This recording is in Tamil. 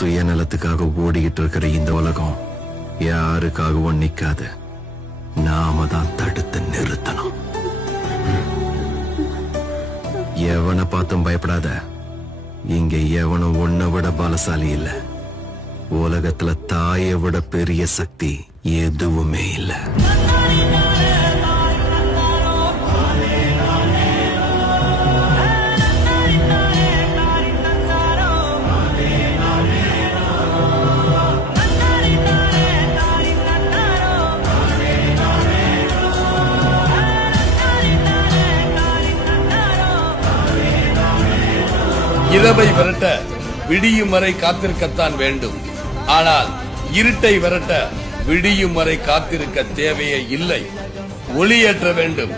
சுயநலத்துக்காக ஓடிக்கிட்டு இருக்கிற இந்த உலகம் யாருக்காகவும் நிக்காது. நாம தான் தடுத்து நிறுத்தணும். எவனை பார்த்தும் பயப்படாத. இங்க எவனும் உன்னை விட பலசாலி இல்ல. உலகத்துல தாயை விட பெரிய சக்தி எதுவுமே இல்லை. இரவை விரட்ட விடியும் வரை காத்திருக்கத்தான் வேண்டும். ஆனால் இருட்டை விரட்ட விடியும் வரை காத்திருக்க தேவையே இல்லை. ஒளியேற்ற வேண்டும்.